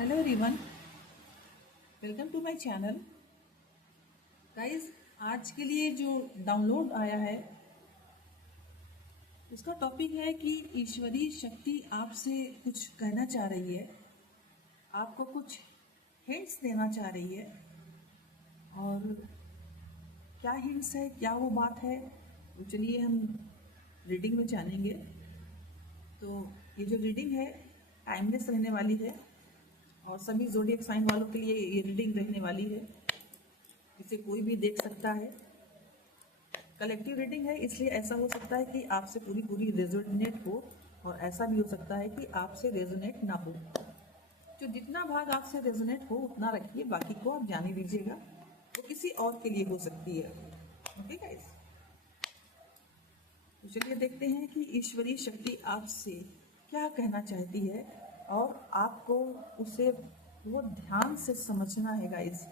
Hello everyone, welcome to my channel. Guys, आज के लिए जो डाउनलोड आया है उसका टॉपिक है कि ईश्वरीय शक्ति आपसे कुछ कहना चाह रही है, आपको कुछ हिंट्स देना चाह रही है। और क्या हिंट्स है, क्या वो बात है, तो चलिए हम रीडिंग में जानेंगे। तो ये जो रीडिंग है टाइमलेस रहने वाली है और सभी ज़ोडिएक साइन वालों के लिए ये रीडिंग रहने वाली है। इसे कोई भी देख सकता है। कलेक्टिव रीडिंग है, इसलिए ऐसा हो सकता है कि आपसे पूरी पूरी रेजोनेट हो और ऐसा भी हो सकता है कि आपसे रेजोनेट ना हो। जो जितना भाग आपसे रेजोनेट हो उतना रखिए, बाकी को आप जाने दीजिएगा। वो किसी और के लिए हो सकती है। ओके गाइस, तो चलिए देखते हैं कि ईश्वरीय शक्ति आपसे क्या कहना चाहती है और आपको उसे वो ध्यान से समझना है गाइस।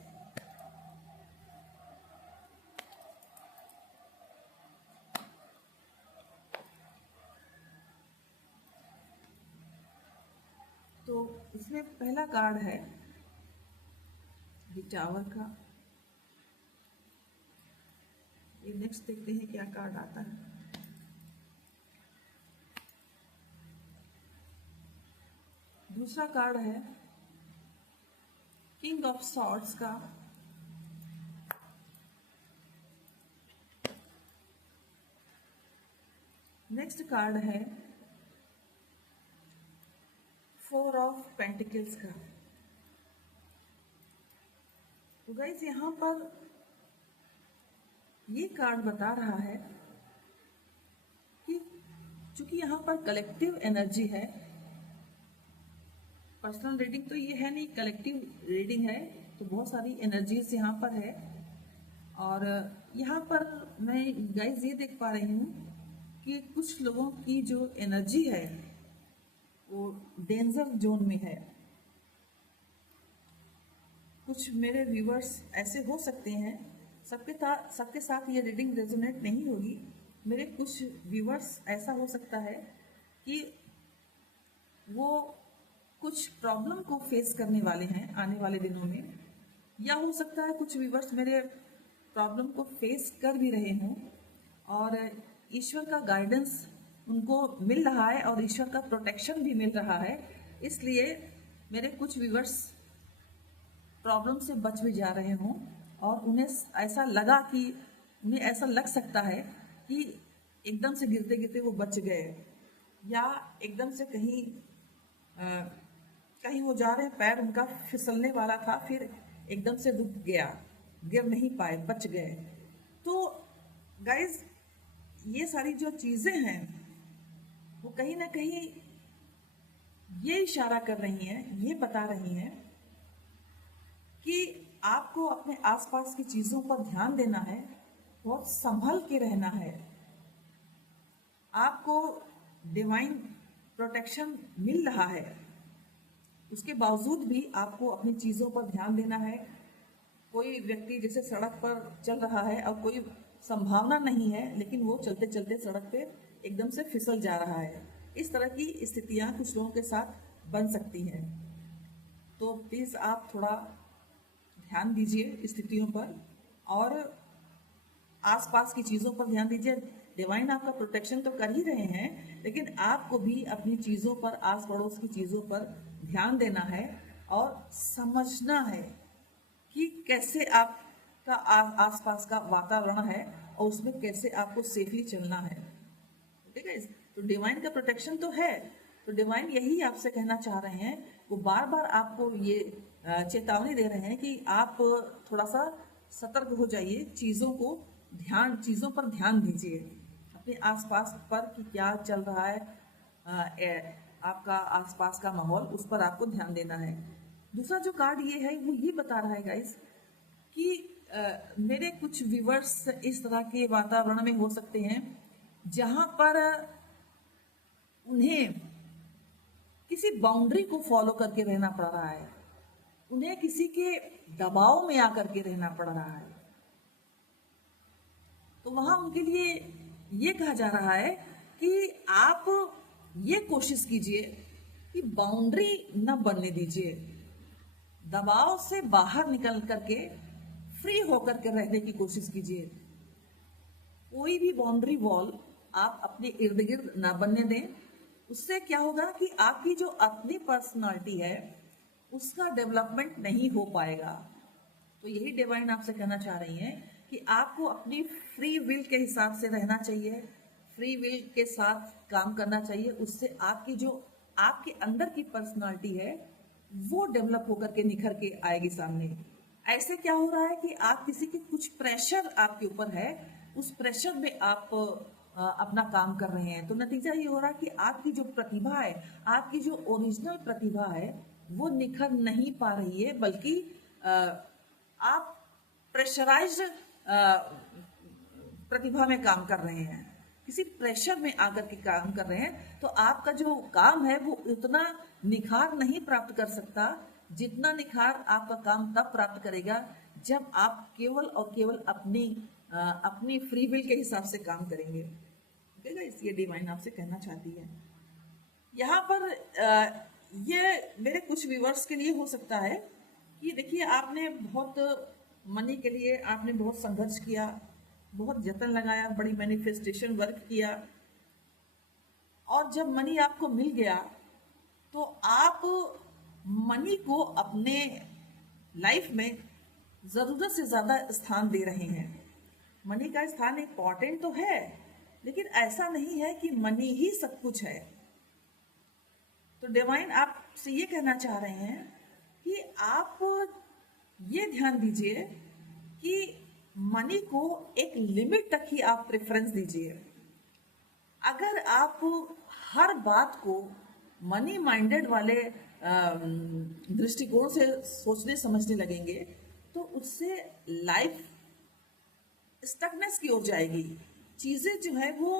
तो इसमें पहला कार्ड है ये टावर का। ये नेक्स्ट देखते हैं क्या कार्ड आता है। दूसरा कार्ड है किंग ऑफ सॉर्ड्स का। नेक्स्ट कार्ड है फोर ऑफ पेंटिकल्स का। तो गाइस, यहाँ पर ये कार्ड बता रहा है कि चूंकि यहाँ पर कलेक्टिव एनर्जी है, पर्सनल रीडिंग तो ये है नहीं, कलेक्टिव रीडिंग है, तो बहुत सारी एनर्जीज यहाँ पर है। और यहाँ पर मैं गाइस ये देख पा रही हूँ कि कुछ लोगों की जो एनर्जी है वो डेंजर जोन में है। कुछ मेरे व्यूवर्स ऐसे हो सकते हैं, सबके साथ ये रीडिंग रेजोनेट नहीं होगी। मेरे कुछ व्यूवर्स ऐसा हो सकता है कि वो कुछ प्रॉब्लम को फेस करने वाले हैं आने वाले दिनों में, या हो सकता है कुछ व्यूवर्स मेरे प्रॉब्लम को फेस कर भी रहे हों और ईश्वर का गाइडेंस उनको मिल रहा है और ईश्वर का प्रोटेक्शन भी मिल रहा है। इसलिए मेरे कुछ व्यूवर्स प्रॉब्लम से बच भी जा रहे हों और उन्हें ऐसा लगा कि उन्हें ऐसा लग सकता है कि एकदम से गिरते गिरते वो बच गए, या एकदम से कहीं वो जा रहे हैं, पैर उनका फिसलने वाला था, फिर एकदम से रुक गया, गिर नहीं पाए, बच गए। तो गाइज, ये सारी जो चीजें हैं वो कहीं ना कहीं ये इशारा कर रही हैं, ये बता रही हैं कि आपको अपने आसपास की चीजों पर ध्यान देना है, बहुत संभल के रहना है। आपको डिवाइन प्रोटेक्शन मिल रहा है, उसके बावजूद भी आपको अपनी चीज़ों पर ध्यान देना है। कोई व्यक्ति जैसे सड़क पर चल रहा है और कोई संभावना नहीं है, लेकिन वो चलते चलते सड़क पे एकदम से फिसल जा रहा है। इस तरह की स्थितियां कुछ लोगों के साथ बन सकती हैं। तो प्लीज़ आप थोड़ा ध्यान दीजिए स्थितियों पर और आसपास की चीज़ों पर ध्यान दीजिए। डिवाइन आपका प्रोटेक्शन तो कर ही रहे हैं, लेकिन आपको भी अपनी चीज़ों पर, आस पड़ोस की चीज़ों पर ध्यान देना है और समझना है कि कैसे आपका आसपास का वातावरण है और उसमें कैसे आपको सेफली चलना है। ठीक है, तो डिवाइन का प्रोटेक्शन तो है, तो डिवाइन यही आपसे कहना चाह रहे हैं। वो बार बार आपको ये चेतावनी दे रहे हैं कि आप थोड़ा सा सतर्क हो जाइए, चीज़ों पर ध्यान दीजिए, अपने आसपास पर कि क्या चल रहा है, आपका आसपास का माहौल, उस पर आपको ध्यान देना है। दूसरा जो कार्ड ये है वो ये बता रहा है गाइस कि मेरे कुछ व्यूवर्स इस तरह के वातावरण में हो सकते हैं जहां पर उन्हें किसी बाउंड्री को फॉलो करके रहना पड़ रहा है, उन्हें किसी के दबाव में आकर के रहना पड़ रहा है। तो वहां उनके लिए ये कहा जा रहा है कि आप ये कोशिश कीजिए कि बाउंड्री न बनने दीजिए। दबाव से बाहर निकल करके फ्री होकर के रहने की कोशिश कीजिए। कोई भी बाउंड्री वॉल आप अपने इर्द गिर्द ना बनने दें। उससे क्या होगा कि आपकी जो अपनी पर्सनालिटी है उसका डेवलपमेंट नहीं हो पाएगा। तो यही डिवाइन आपसे कहना चाह रही हैं कि आपको अपनी फ्री विल के हिसाब से रहना चाहिए, फ्री विल के साथ काम करना चाहिए। उससे आपकी जो आपके अंदर की पर्सनालिटी है वो डेवलप होकर के निखर के आएगी सामने। ऐसे क्या हो रहा है कि आप किसी के कुछ प्रेशर आपके ऊपर है, उस प्रेशर में आप अपना काम कर रहे हैं, तो नतीजा ये हो रहा है कि आपकी जो प्रतिभा है, आपकी जो ओरिजिनल प्रतिभा है वो निखर नहीं पा रही है, बल्कि आप प्रेशराइज्ड प्रतिभा में काम कर रहे हैं, किसी प्रेशर में आकर के काम कर रहे हैं। तो आपका जो काम है वो उतना निखार नहीं प्राप्त कर सकता जितना निखार आपका काम तब प्राप्त करेगा जब आप केवल और केवल अपनी फ्री विल के हिसाब से काम करेंगे। ठीक है, इसलिए डिवाइन आपसे कहना चाहती है यहाँ पर ये मेरे कुछ व्यूअर्स के लिए हो सकता है कि देखिए आपने बहुत मनी के लिए आपने बहुत संघर्ष किया, बहुत जतन लगाया, बड़ी मैनिफेस्टेशन वर्क किया, और जब मनी आपको मिल गया तो आप मनी को अपने लाइफ में ज़रूरत से ज़्यादा स्थान दे रहे हैं। मनी का स्थान इम्पॉर्टेंट तो है, लेकिन ऐसा नहीं है कि मनी ही सब कुछ है। तो डिवाइन आपसे ये कहना चाह रहे हैं कि आप ये ध्यान दीजिए कि मनी को एक लिमिट तक ही आप प्रेफरेंस दीजिए। अगर आप हर बात को मनी माइंडेड वाले दृष्टिकोण से सोचने समझने लगेंगे तो उससे लाइफ स्टकनेस की ओर जाएगी। चीजें जो है वो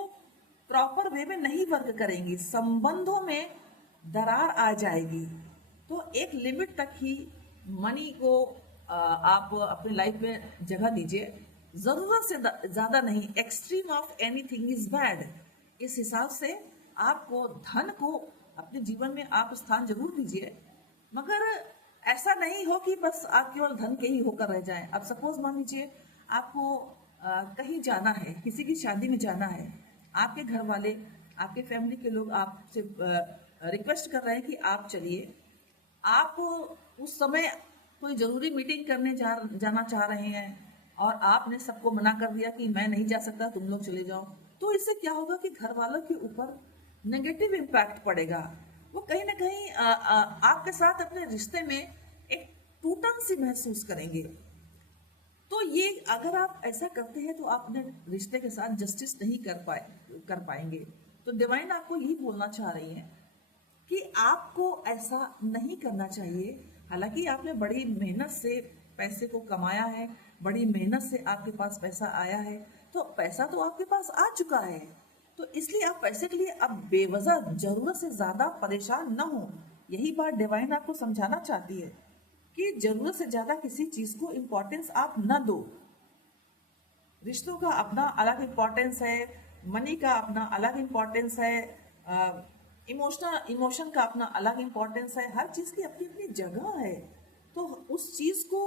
प्रॉपर वे में नहीं वर्क करेंगी, संबंधों में दरार आ जाएगी। तो एक लिमिट तक ही मनी को आप अपनी लाइफ में जगह दीजिए, जरूरत से ज्यादा नहीं। Extreme of anything is bad. इस हिसाब से आपको धन को अपने जीवन में आप स्थान जरूर दीजिए, मगर ऐसा नहीं हो कि बस आप केवल धन के ही होकर रह जाएं। अब सपोज मान लीजिए आपको कहीं जाना है, किसी की शादी में जाना है, आपके घर वाले, आपके फैमिली के लोग आपसे रिक्वेस्ट कर रहे हैं कि आप चलिए। आप उस समय कोई ज़रूरी मीटिंग करने जाना चाह रहे हैं और आपने सबको मना कर दिया कि मैं नहीं जा सकता, तुम लोग चले जाओ। तो इससे क्या होगा कि घर वालों के ऊपर नेगेटिव इम्पैक्ट पड़ेगा। वो कहीं ना कहीं आपके साथ अपने रिश्ते में एक टूटन सी महसूस करेंगे। तो ये अगर आप ऐसा करते हैं तो आप अपने रिश्ते के साथ जस्टिस नहीं कर पाएंगे। तो डिवाइन आपको यही बोलना चाह रही है कि आपको ऐसा नहीं करना चाहिए। हालांकि आपने बड़ी मेहनत से पैसे को कमाया है, बड़ी मेहनत से आपके पास पैसा आया है, तो पैसा तो आपके पास आ चुका है, तो इसलिए आप पैसे के लिए अब बेवजह जरूरत से ज्यादा परेशान न हो। यही बात डिवाइन आपको समझाना चाहती है कि जरूरत से ज्यादा किसी चीज को इम्पोर्टेंस आप न दो। रिश्तों का अपना अलग इम्पोर्टेंस है, मनी का अपना अलग इम्पोर्टेंस है, इमोशन का अपना अलग इम्पोर्टेंस है। हर चीज की अपनी अपनी जगह है, तो उस चीज को,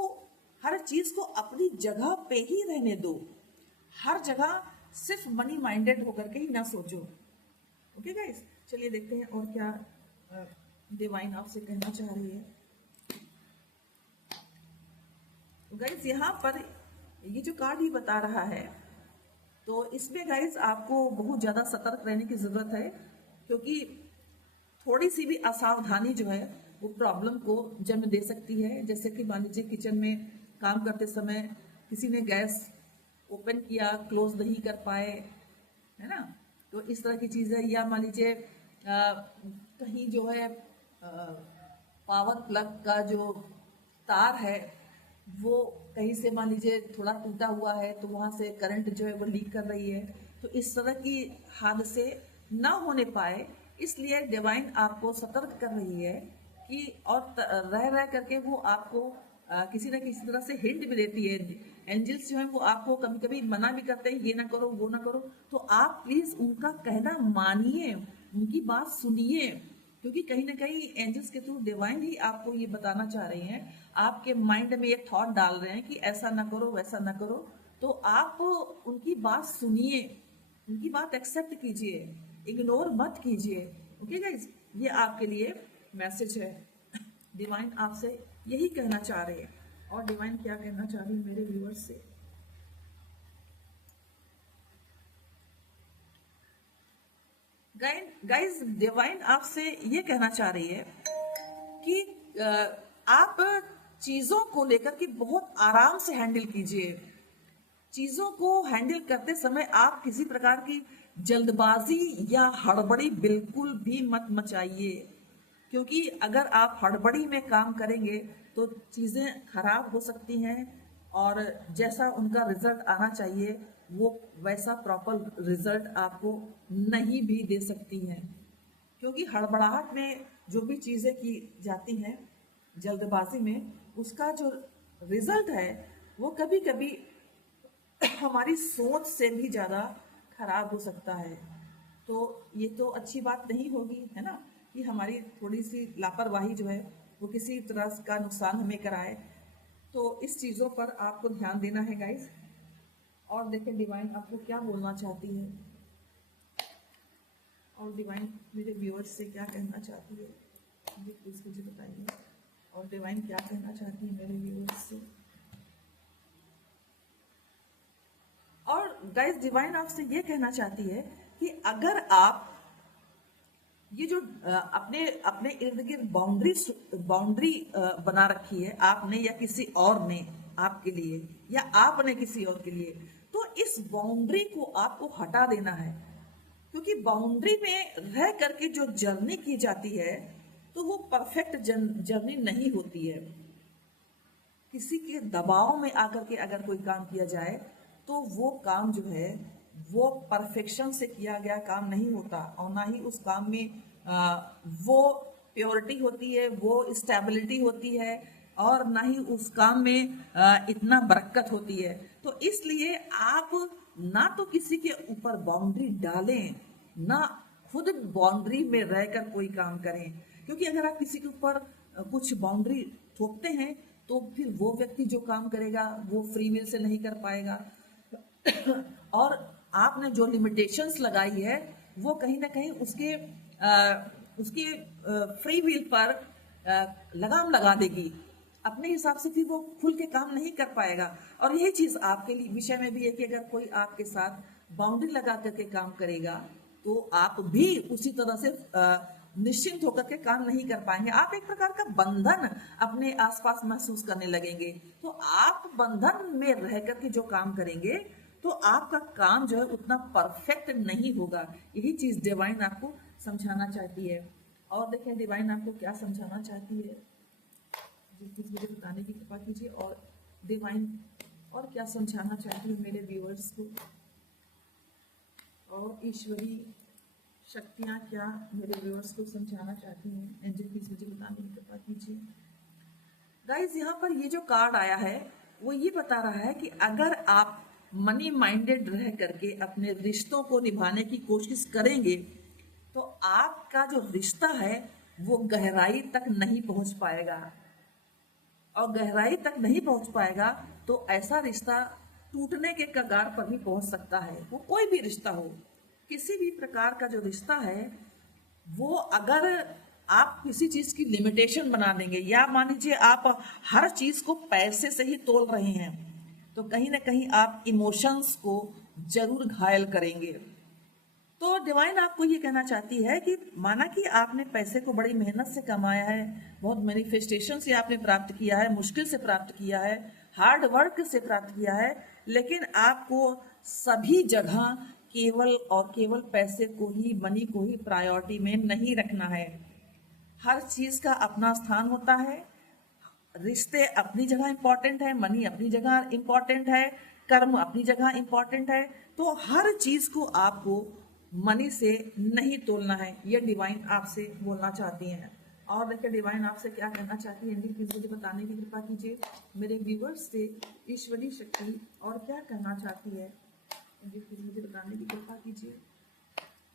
हर चीज को अपनी जगह पे ही रहने दो। हर जगह सिर्फ मनी माइंडेड होकर के ही ना सोचो। ओके गाइस, चलिए देखते हैं और क्या डिवाइन आपसे कहना चाह रही है। गाइस यहाँ पर ये जो कार्ड ही बता रहा है, तो इसमें गाइस आपको बहुत ज़्यादा सतर्क रहने की ज़रूरत है, क्योंकि थोड़ी सी भी असावधानी जो है वो प्रॉब्लम को जन्म दे सकती है। जैसे कि मान लीजिए किचन में काम करते समय किसी ने गैस ओपन किया, क्लोज नहीं कर पाए, है ना, तो इस तरह की चीज़ है। या मान लीजिए कहीं जो है पावर प्लग का जो तार है वो कहीं से मान लीजिए थोड़ा टूटा हुआ है, तो वहाँ से करंट जो है वो लीक कर रही है। तो इस तरह की हादसे ना होने पाए, इसलिए डिवाइन आपको सतर्क कर रही है कि, और रह करके वो आपको किसी न किसी तरह से हिंट भी देती है। एंजल्स जो है वो आपको कभी कभी मना भी करते हैं, ये ना करो वो ना करो, तो आप प्लीज उनका कहना मानिए, उनकी बात सुनिए। क्योंकि कहीं ना कहीं एंजल्स के थ्रू डिवाइन ही आपको ये बताना चाह रहे हैं, आपके माइंड में ये थॉट डाल रहे हैं कि ऐसा ना करो वैसा ना करो। तो आप उनकी बात सुनिए, उनकी बात एक्सेप्ट कीजिए, इग्नोर मत कीजिए। ओके गाइज, ये आपके लिए मैसेज है। डिवाइन आपसे यही कहना चाह रहे हैं। और डिवाइन क्या कहना चाह रही है मेरे व्यूअर्स से? गाइज, डिवाइन आपसे ये कहना चाह रही है कि आप चीजों को लेकर के बहुत आराम से हैंडल कीजिए। चीजों को हैंडल करते समय आप किसी प्रकार की जल्दबाजी या हड़बड़ी बिल्कुल भी मत मचाइए, क्योंकि अगर आप हड़बड़ी में काम करेंगे तो चीजें खराब हो सकती हैं और जैसा उनका रिजल्ट आना चाहिए वो वैसा प्रॉपर रिजल्ट आपको नहीं भी दे सकती हैं। क्योंकि हड़बड़ाहट में जो भी चीजें की जाती हैं जल्दबाजी में, उसका जो रिजल्ट है वो कभी कभी हमारी सोच से भी ज़्यादा खराब हो सकता है। तो ये तो अच्छी बात नहीं होगी, है ना, कि हमारी थोड़ी सी लापरवाही जो है वो किसी तरह का नुकसान हमें कराए। तो इस चीज़ों पर आपको ध्यान देना है गाइस। और देखें डिवाइन आपको क्या बोलना चाहती है, और डिवाइन मेरे व्यूअर्स से क्या कहना चाहती है, ये प्लीज़ मुझे बताइए। और डिवाइन क्या कहना चाहती है मेरे व्यूअर्स से? और गाइस, डिवाइन आपसे ये कहना चाहती है कि अगर आप ये जो अपने अपने इर्द गिर्द बाउंड्री बना रखी है आपने या किसी और ने आपके लिए, या आपने किसी और के लिए, तो इस बाउंड्री को आपको हटा देना है। क्योंकि बाउंड्री में रह करके जो जर्नी की जाती है तो वो परफेक्ट जर्नी नहीं होती है। किसी के दबाव में आकर के अगर कोई काम किया जाए तो वो काम जो है वो परफेक्शन से किया गया काम नहीं होता, और ना ही उस काम में वो प्योरिटी होती है, वो स्टेबिलिटी होती है, और ना ही उस काम में इतना बरकत होती है। तो इसलिए आप ना तो किसी के ऊपर बाउंड्री डालें, ना खुद बाउंड्री में रहकर कोई काम करें। क्योंकि अगर आप किसी के ऊपर कुछ बाउंड्री थोपते हैं तो फिर वो व्यक्ति जो काम करेगा वो फ्री विल से नहीं कर पाएगा। और आपने जो लिमिटेशंस लगाई है वो कहीं ना कहीं उसके फ्री विल पर लगाम लगा देगी। अपने हिसाब से फिर वो खुल के काम नहीं कर पाएगा। और यही चीज आपके लिए विषय में भी है कि अगर कोई आपके साथ बाउंड्री लगा करके काम करेगा तो आप भी उसी तरह से निश्चिंत होकर के काम नहीं कर पाएंगे। आप एक प्रकार का बंधन अपने आसपास महसूस करने लगेंगे। तो आप बंधन में रह करके जो काम करेंगे तो आपका काम जो है उतना परफेक्ट नहीं होगा। यही चीज डिवाइन आपको समझाना चाहती है। और देखें डिवाइन आपको क्या समझाना चाहती है, जिस मुझे बताने की कृपा कीजिए। और डिवाइन और क्या समझाना चाहती है मेरे व्यूअर्स को, और ईश्वरी शक्तियाँ क्या मेरे व्यूअर्स को समझाना चाहती हैं, एंजल प्लीज मुझे बताने की कृपा कीजिए। गाइज, यहाँ पर ये जो कार्ड आया है वो ये बता रहा है कि अगर आप मनी माइंडेड रह करके अपने रिश्तों को निभाने की कोशिश करेंगे तो आपका जो रिश्ता है वो गहराई तक नहीं पहुंच पाएगा। और गहराई तक नहीं पहुंच पाएगा तो ऐसा रिश्ता टूटने के कगार पर भी पहुंच सकता है। वो कोई भी रिश्ता हो, किसी भी प्रकार का जो रिश्ता है वो अगर आप किसी चीज की लिमिटेशन बना देंगे, या मान लीजिए आप हर चीज को पैसे से ही तोल रहे हैं, तो कहीं ना कहीं आप इमोशंस को जरूर घायल करेंगे। तो डिवाइन आपको ये कहना चाहती है कि माना कि आपने पैसे को बड़ी मेहनत से कमाया है, बहुत मैनिफेस्टेशन से आपने प्राप्त किया है, मुश्किल से प्राप्त किया है, हार्ड वर्क से प्राप्त किया है, लेकिन आपको सभी जगह केवल और केवल पैसे को ही, मनी को ही प्रायोरिटी में नहीं रखना है। हर चीज का अपना स्थान होता है। रिश्ते अपनी जगह इंपॉर्टेंट है, मनी अपनी जगह इंपॉर्टेंट है, कर्म अपनी जगह इंपॉर्टेंट है। तो हर चीज को आपको मनी से नहीं तोलना है, ये डिवाइन आपसे बोलना चाहती हैं। और देखिए डिवाइन आपसे क्या कहना चाहती है, प्लीज मुझे बताने की कृपा कीजिए मेरे व्यूवर्स से ईश्वरी शक्ति और क्या कहना चाहती है, प्लीज मुझे बताने की कृपा कीजिए।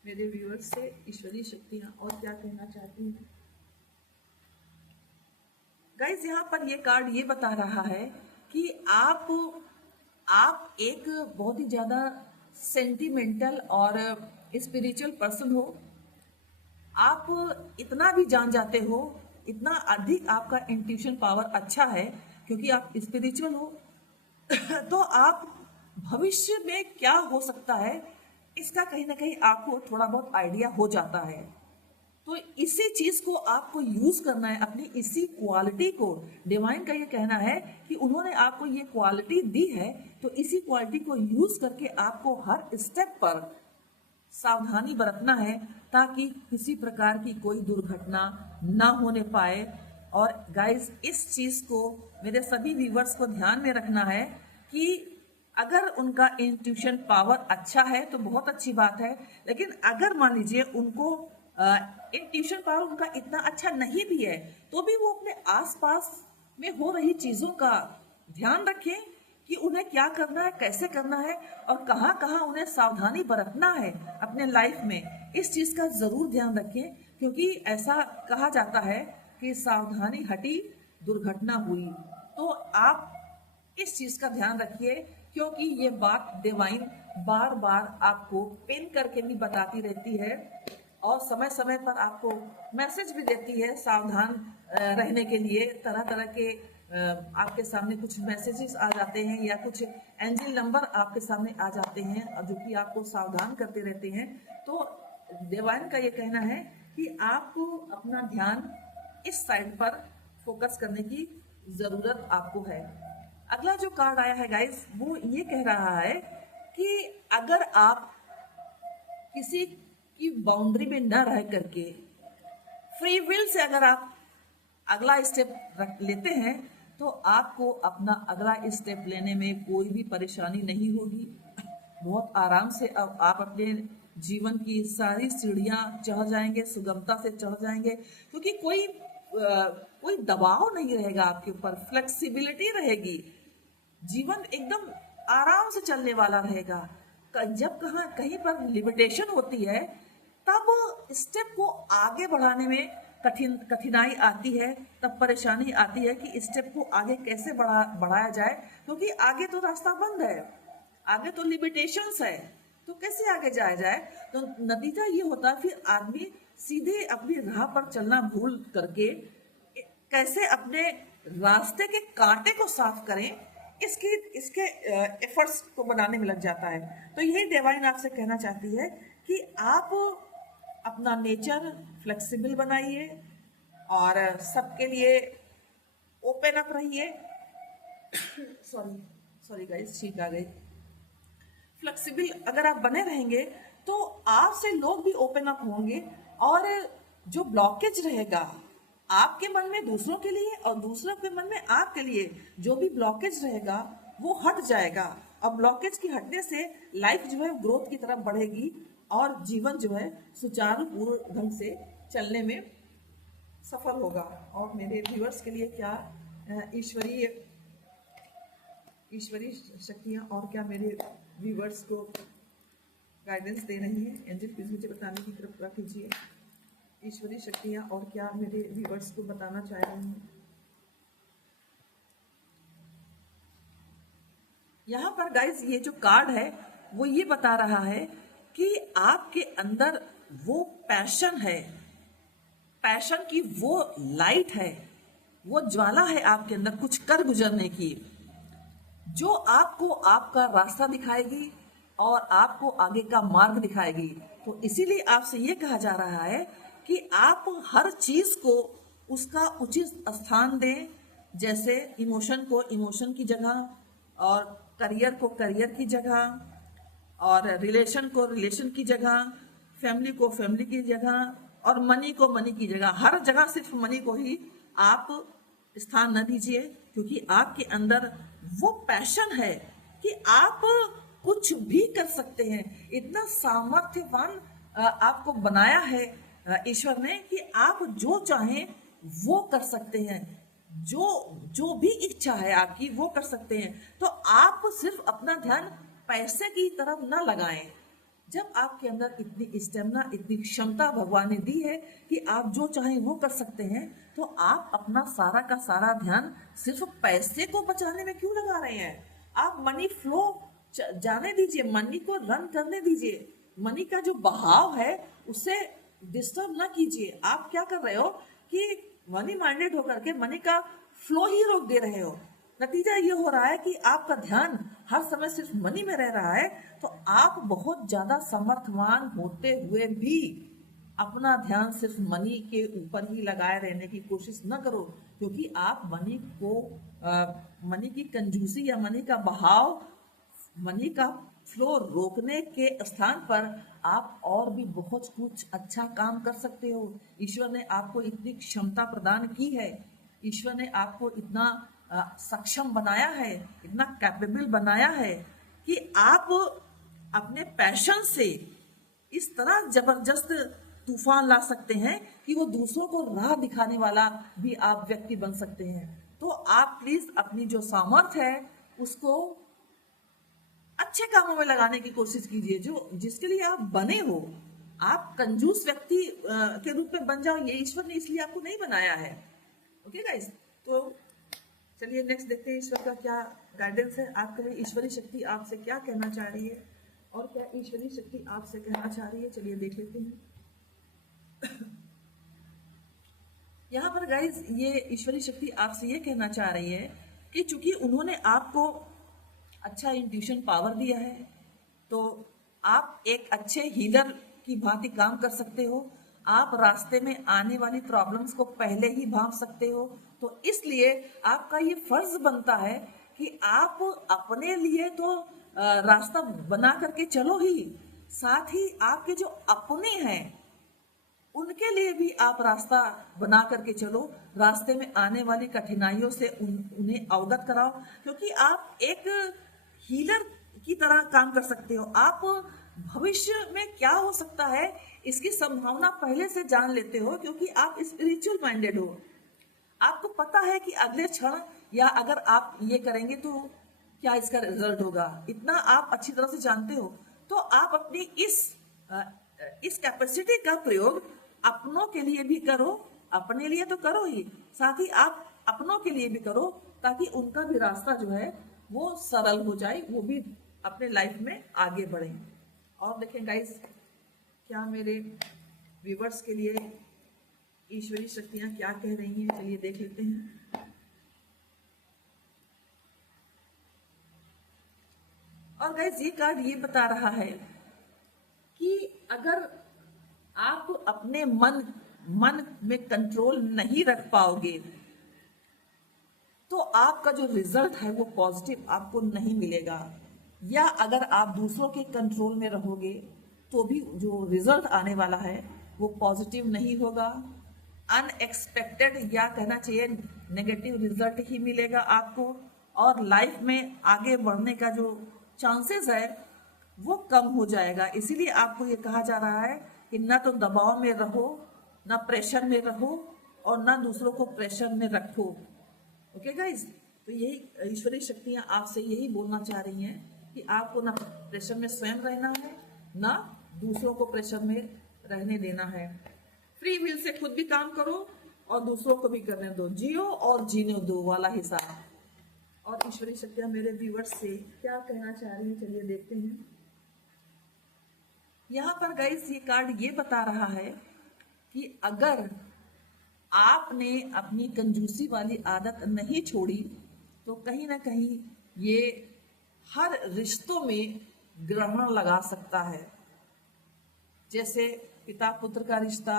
मेरे व्यूअर्स से ईश्वरीय शक्तियाँ और क्या कहना चाहती हैं। गाइस, यहाँ पर ये कार्ड ये बता रहा है कि आप एक बहुत ही ज़्यादा सेंटिमेंटल और स्पिरिचुअल पर्सन हो। आप इतना भी जान जाते हो, इतना अधिक आपका इंट्यूशन पावर अच्छा है क्योंकि आप स्पिरिचुअल हो। तो आप भविष्य में क्या हो सकता है इसका कहीं ना कहीं आपको थोड़ा बहुत आइडिया हो जाता है। तो इसी चीज को आपको यूज करना है, अपनी इसी क्वालिटी को। डिवाइन का ये कहना है कि उन्होंने आपको ये क्वालिटी दी है, तो इसी क्वालिटी को यूज करके आपको हर स्टेप पर सावधानी बरतना है ताकि किसी प्रकार की कोई दुर्घटना ना होने पाए। और गाइस, इस चीज को मेरे सभी व्यूवर्स को ध्यान में रखना है कि अगर उनका इंट्यूशन पावर अच्छा है तो बहुत अच्छी बात है, लेकिन अगर मान लीजिए उनको इंट्यूशन पावर उनका इतना अच्छा नहीं भी है तो भी वो अपने आसपास में हो रही चीजों का ध्यान रखें कि उन्हें क्या करना है, कैसे करना है और कहाँ कहाँ उन्हें सावधानी बरतना है अपने लाइफ में। इस चीज का जरूर ध्यान रखें क्योंकि ऐसा कहा जाता है कि सावधानी हटी दुर्घटना हुई। तो आप इस चीज का ध्यान रखिए क्योंकि ये बात डिवाइन बार बार आपको पिन करके भी बताती रहती है और समय समय पर आपको मैसेज भी देती है सावधान रहने के लिए। तरह तरह के आपके सामने कुछ मैसेजेस आ जाते हैं या कुछ एंजल नंबर आपके सामने आ जाते हैं और जो कि आपको सावधान करते रहते हैं। तो डिवाइन का ये कहना है कि आपको अपना ध्यान इस साइड पर फोकस करने की जरूरत आपको है। अगला जो कार्ड आया है गाइस, वो ये कह रहा है कि अगर आप किसी की बाउंड्री में न रह करके फ्री विल से अगर आप अगला स्टेप लेते हैं तो आपको अपना अगला स्टेप लेने में कोई भी परेशानी नहीं होगी। बहुत आराम से अब आप अपने जीवन की सारी सीढ़ियां चढ़ जाएंगे, सुगमता से चढ़ जाएंगे क्योंकि कोई दबाव नहीं रहेगा आपके ऊपर, फ्लेक्सिबिलिटी रहेगी। जीवन एकदम आराम से चलने वाला रहेगा। जब कहीं पर लिमिटेशन होती है तब स्टेप को आगे बढ़ाने में कठिनाई आती है, तब परेशानी आती है कि स्टेप को आगे कैसे बढ़ाया जाए क्योंकि आगे तो रास्ता बंद है, आगे तो लिमिटेशंस है, तो कैसे आगे जाया जाए। तो नतीजा ये होता है फिर आदमी सीधे अपनी राह पर चलना भूल करके कैसे अपने रास्ते के कांटे को साफ करें इसके एफर्ट्स को बनाने में लग जाता है। तो यही डिवाइन आपसे कहना चाहती है कि आप अपना नेचर फ्लेक्सिबल बनाइए और सबके लिए ओपन अप रहिए। सॉरी गाइस, छींक आ गई। फ्लेक्सिबल अगर आप बने रहेंगे तो आपसे लोग भी ओपन अप होंगे और जो ब्लॉकेज रहेगा आपके मन में दूसरों के लिए और दूसरों के मन में आपके लिए, जो भी ब्लॉकेज रहेगा वो हट जाएगा और ब्लॉकेज की हटने से लाइफ जो है ग्रोथ की तरफ बढ़ेगी और जीवन जो है सुचारू पूर्ण ढंग से चलने में सफल होगा। और मेरे व्यूअर्स के लिए क्या ईश्वरीय शक्तियाँ और क्या मेरे व्यूअर्स को गाइडेंस दे रही हैं, एंजल प्लीज मुझे बताने की कृपा कीजिए। ईश्वरीय शक्तियाँ और क्या मेरे व्यूअर्स को बताना चाह रही हैं। यहाँ पर गाइस ये जो कार्ड है वो ये बता रहा है कि आपके अंदर वो पैशन है, पैशन की वो लाइट है, वो ज्वाला है आपके अंदर कुछ कर गुजरने की, जो आपको आपका रास्ता दिखाएगी और आपको आगे का मार्ग दिखाएगी। तो इसीलिए आपसे ये कहा जा रहा है कि आप हर चीज को उसका उचित स्थान दें। जैसे इमोशन को इमोशन की जगह और करियर को करियर की जगह और रिलेशन को रिलेशन की जगह, फैमिली को फैमिली की जगह और मनी को मनी की जगह। हर जगह सिर्फ मनी को ही आप स्थान न दीजिए क्योंकि आपके अंदर वो पैशन है कि आप कुछ भी कर सकते हैं। इतना सामर्थ्यवान आपको बनाया है ईश्वर ने कि आप जो चाहें वो कर सकते हैं, जो भी इच्छा है आपकी वो कर सकते हैं। तो आप सिर्फ अपना ध्यान पैसे की तरफ ना लगाएं, जब आपके अंदर इतनी स्टेमिना, इतनी क्षमता भगवान ने दी है कि आप जो चाहें वो कर सकते हैं, तो आप अपना सारा का सारा ध्यान सिर्फ पैसे को बचाने में क्यों लगा रहे हैं? आप मनी फ्लो जाने दीजिए, मनी को रन करने दीजिए, मनी का जो बहाव है उसे डिस्टर्ब ना कीजिए। आप क्या कर रहे हो कि मनी माइंडेड होकर के मनी का फ्लो ही रोक दे रहे हो। नतीजा ये हो रहा है कि आपका ध्यान हर समय सिर्फ मनी में रह रहा है, तो आप बहुत ज्यादा समर्थवान होते हुए भी अपना ध्यान सिर्फ मनी के ऊपर ही लगाए रहने की कोशिश न करो, क्योंकि आप मनी की कंजूसी या मनी का बहाव, मनी का फ्लो रोकने के स्थान पर आप और भी बहुत कुछ अच्छा काम कर सकते हो। ईश्वर ने आपको इतनी क्षमता प्रदान की है, ईश्वर ने आपको इतना सक्षम बनाया है, इतना कैपेबल बनाया है कि आप अपने पैशन से इस तरह जबरदस्त तूफान ला सकते हैं कि वो दूसरों को राह दिखाने वाला भी आप व्यक्ति बन सकते हैं। तो आप प्लीज अपनी जो सामर्थ्य है उसको अच्छे कामों में लगाने की कोशिश कीजिए, जो जिसके लिए आप बने हो। आप कंजूस व्यक्ति के रूप में बन जाओ, ये ईश्वर ने इसलिए आपको नहीं बनाया है। ओके गाइस, तो चलिए नेक्स्ट देखते हैं ईश्वर का क्या गाइडेंस है। आपके लिए ईश्वरी शक्ति आपसे क्या कहना चाह रही है और क्या ईश्वरी शक्ति आपसे कहना चाह रही है, चलिए देख लेते हैं। यहाँ पर गाइस ये ईश्वरी शक्ति आपसे ये कहना चाह रही है कि चूंकि उन्होंने आपको अच्छा इंट्यूशन पावर दिया है, तो आप एक अच्छे हीलर की भांति काम कर सकते हो। आप रास्ते में आने वाली प्रॉब्लम्स को पहले ही भांप सकते हो। तो इसलिए आपका ये फर्ज बनता है कि आप अपने लिए तो रास्ता बना करके चलो ही, साथ ही आपके जो अपने हैं उनके लिए भी आप रास्ता बना करके चलो। रास्ते में आने वाली कठिनाइयों से उन्हें अवगत कराओ, क्योंकि आप एक हीलर की तरह काम कर सकते हो। आप भविष्य में क्या हो सकता है इसकी संभावना पहले से जान लेते हो, क्योंकि आप स्पिरिचुअल माइंडेड हो। आपको पता है कि अगले क्षण या अगर आप ये करेंगे तो क्या इसका रिजल्ट होगा, इतना आप अच्छी तरह से जानते हो। तो आप अपनी इस कैपेसिटी का प्रयोग अपनों के लिए भी करो, अपने लिए तो करो ही, साथ ही आप अपनों के लिए भी करो, ताकि उनका भी रास्ता जो है वो सरल हो जाए, वो भी अपने लाइफ में आगे बढ़े। और देखें गाइस, क्या मेरे व्यूवर्स के लिए ईश्वरी शक्तियां क्या कह रही हैं, चलिए देख लेते हैं। और गाइस ये कार्ड ये बता रहा है कि अगर आप अपने मन में कंट्रोल नहीं रख पाओगे तो आपका जो रिजल्ट है वो पॉजिटिव आपको नहीं मिलेगा, या अगर आप दूसरों के कंट्रोल में रहोगे तो भी जो रिजल्ट आने वाला है वो पॉजिटिव नहीं होगा। अनएक्सपेक्टेड या कहना चाहिए नेगेटिव रिजल्ट ही मिलेगा आपको, और लाइफ में आगे बढ़ने का जो चांसेस है वो कम हो जाएगा। इसीलिए आपको ये कहा जा रहा है कि ना तो दबाव में रहो, ना प्रेशर में रहो, और ना दूसरों को प्रेशर में रखो। ओके गाइज, तो यही ईश्वरीय शक्तियां आपसे यही बोलना चाह रही हैं कि आपको ना प्रेशर में स्वयं रहना है, ना दूसरों को प्रेशर में रहने देना है। फ्री विल से खुद भी काम करो और दूसरों को भी करने दो, जियो और जीने दो वाला हिसाब। और ईश्वरीय शक्तियां मेरे व्यूवर्स से क्या कहना चाह रही हैं, चलिए देखते हैं। यहाँ पर गाइस ये कार्ड ये बता रहा है कि अगर आपने अपनी कंजूसी वाली आदत नहीं छोड़ी तो कहीं ना कहीं ये हर रिश्तों में ग्रहण लगा सकता है। जैसे पिता पुत्र का रिश्ता,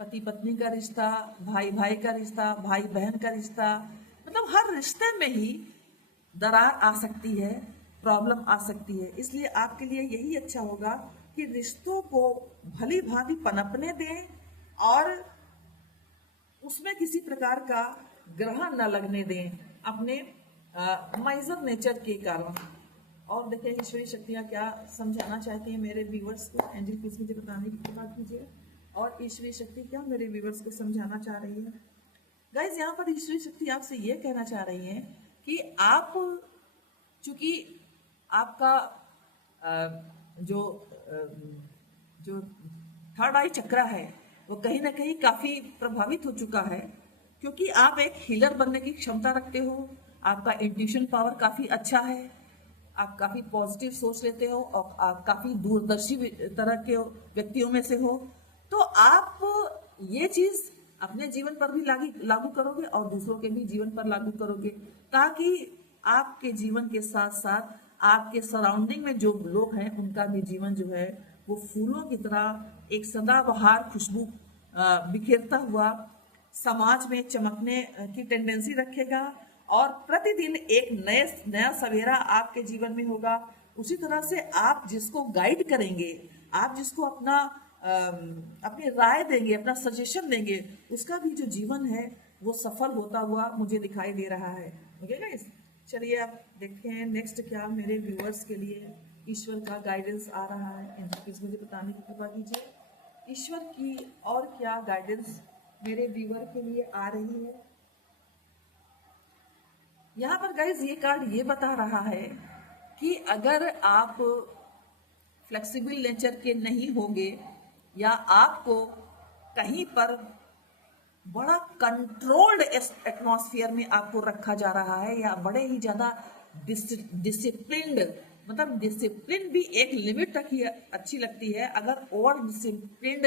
पति पत्नी का रिश्ता, भाई भाई का रिश्ता, भाई बहन का रिश्ता, मतलब हर रिश्ते में ही दरार आ सकती है, प्रॉब्लम आ सकती है। इसलिए आपके लिए यही अच्छा होगा कि रिश्तों को भली भांति पनपने दें और उसमें किसी प्रकार का ग्रहण न लगने दें अपने माइजर नेचर के कारण। और देखिए ईश्वरीय शक्तियाँ क्या समझाना चाहती हैं मेरे व्यूवर्स को, एंजल प्लीज मुझे बताने की कृपा कीजिए। और ईश्वरीय शक्ति क्या मेरे व्यूवर्स को समझाना चाह रही है। गाइज यहाँ पर ईश्वरीय शक्ति आपसे ये कहना चाह रही है कि आप चूंकि आपका जो जो थर्ड आई चक्रा है वो कहीं ना कहीं काफी प्रभावित हो चुका है, क्योंकि आप एक हीलर बनने की क्षमता रखते हो। आपका इंट्यूशन पावर काफी अच्छा है, आप काफी पॉजिटिव सोच लेते हो और आप काफी दूरदर्शी तरह के व्यक्तियों में से हो। तो आप ये चीज अपने जीवन पर भी लागू करोगे और दूसरों के भी जीवन पर लागू करोगे, ताकि आपके जीवन के साथ साथ आपके सराउंडिंग में जो लोग हैं उनका भी जीवन जो है वो फूलों की तरह एक सदाबहार खुशबू बिखेरता हुआ समाज में चमकने की टेंडेंसी रखेगा और प्रतिदिन एक नया सवेरा आपके जीवन में होगा। उसी तरह से आप जिसको गाइड करेंगे, आप जिसको अपनी राय देंगे, अपना सजेशन देंगे, उसका भी जो जीवन है वो सफल होता हुआ मुझे दिखाई दे रहा है। ओके गाइस, चलिए आप देखते हैं नेक्स्ट क्या मेरे व्यूअर्स के लिए ईश्वर का गाइडेंस आ रहा है। प्लीज मुझे बताने की कृपा कीजिए ईश्वर की और क्या गाइडेंस मेरे व्यूअर के लिए आ रही है। यहाँ पर गाइज ये कार्ड ये बता रहा है कि अगर आप फ्लेक्सिबल नेचर के नहीं होंगे या आपको कहीं पर बड़ा कंट्रोल्ड एटमॉस्फेयर में आपको रखा जा रहा है या बड़े ही ज्यादा डिसिप्लिन्ड, मतलब डिसिप्लिन भी एक लिमिट तक ही अच्छी लगती है। अगर ओवर डिसिप्लिन्ड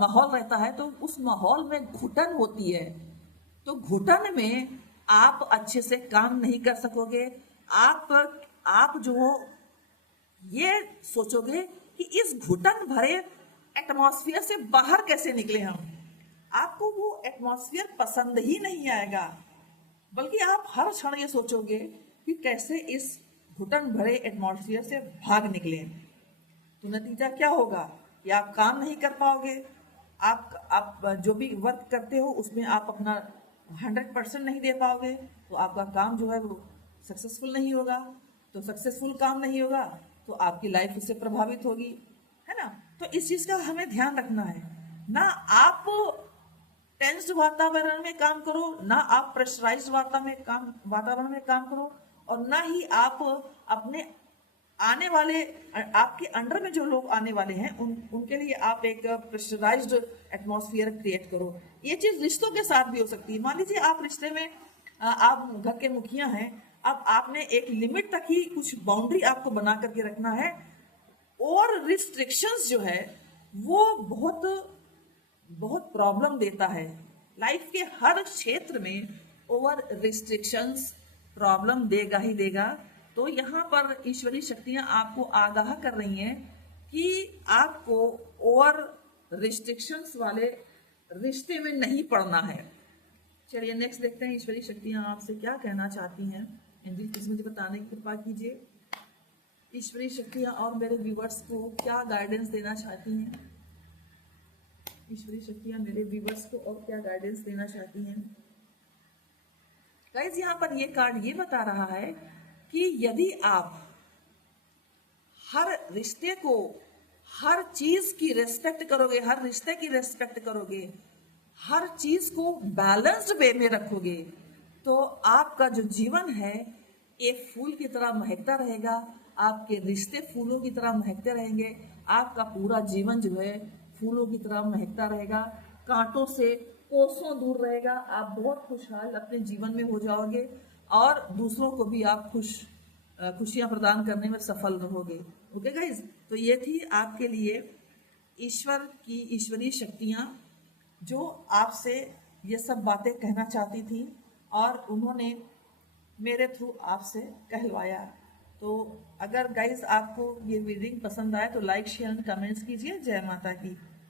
माहौल रहता है तो उस माहौल में घुटन होती है, तो घुटन में आप अच्छे से काम नहीं कर सकोगे। आप जो हो ये सोचोगे कि इस घुटन भरे एटमॉस्फेयर से बाहर कैसे निकले हम। आपको वो एटमॉस्फेयर पसंद ही नहीं आएगा, बल्कि आप हर क्षण ये सोचोगे कि कैसे इस घुटन भरे एटमॉस्फेयर से भाग निकले। तो नतीजा क्या होगा कि आप काम नहीं कर पाओगे। आप जो भी वर्क करते हो उसमें आप अपना 100% नहीं दे पाओगे, तो आपका काम जो है वो सक्सेसफुल नहीं होगा। तो सक्सेसफुल काम नहीं होगा तो आपकी लाइफ उससे प्रभावित होगी, है ना। तो इस चीज का हमें ध्यान रखना है। ना आप टेंस्ड वातावरण में काम करो, ना आप प्रेशराइज्ड वातावरण में काम करो, और ना ही आप अपने आने वाले आपके अंडर में जो लोग आने वाले हैं उनके लिए आप एक प्रेशराइज्ड एटमॉस्फेयर क्रिएट करो। ये चीज रिश्तों के साथ भी हो सकती है। मान लीजिए आप रिश्ते में आप घर के मुखिया हैं, अब आपने एक लिमिट तक ही कुछ बाउंड्री आपको बना करके रखना है, और रिस्ट्रिक्शंस जो है वो बहुत प्रॉब्लम देता है। लाइफ के हर क्षेत्र में ओवर रिस्ट्रिक्शंस प्रॉब्लम देगा ही देगा। तो यहाँ पर ईश्वरीय शक्तियां आपको आगाह कर रही हैं कि आपको ओवर रिस्ट्रिक्शंस वाले रिश्ते में नहीं पड़ना है। चलिए नेक्स्ट देखते हैं ईश्वरीय शक्तियां आपसे क्या कहना चाहती हैं। एंजल प्लीज मुझे बताने की कृपा कीजिए ईश्वरीय शक्तियां और मेरे व्यूवर्स को क्या गाइडेंस देना चाहती हैं। ईश्वरीय शक्तियां मेरे व्यूवर्स को और क्या गाइडेंस देना चाहती हैं। गाइस यहाँ पर ये कार्ड ये बता रहा है कि यदि आप हर रिश्ते को, हर चीज की रेस्पेक्ट करोगे, हर रिश्ते की रेस्पेक्ट करोगे, हर चीज को बैलेंस्ड वे में रखोगे, तो आपका जो जीवन है एक फूल की तरह महकता रहेगा। आपके रिश्ते फूलों की तरह महकते रहेंगे। आपका पूरा जीवन जो है फूलों की तरह महकता रहेगा, कांटों से कोसों दूर रहेगा। आप बहुत खुशहाल अपने जीवन में हो जाओगे और दूसरों को भी आप खुशियां प्रदान करने में सफल रहोगे। ओके गाइज, तो ये थी आपके लिए ईश्वर की ईश्वरीय शक्तियां जो आपसे ये सब बातें कहना चाहती थी और उन्होंने मेरे थ्रू आपसे कहलवाया। तो अगर गाइज आपको ये रीडिंग पसंद आए तो लाइक शेयर एंड कमेंट्स कीजिए। जय माता की।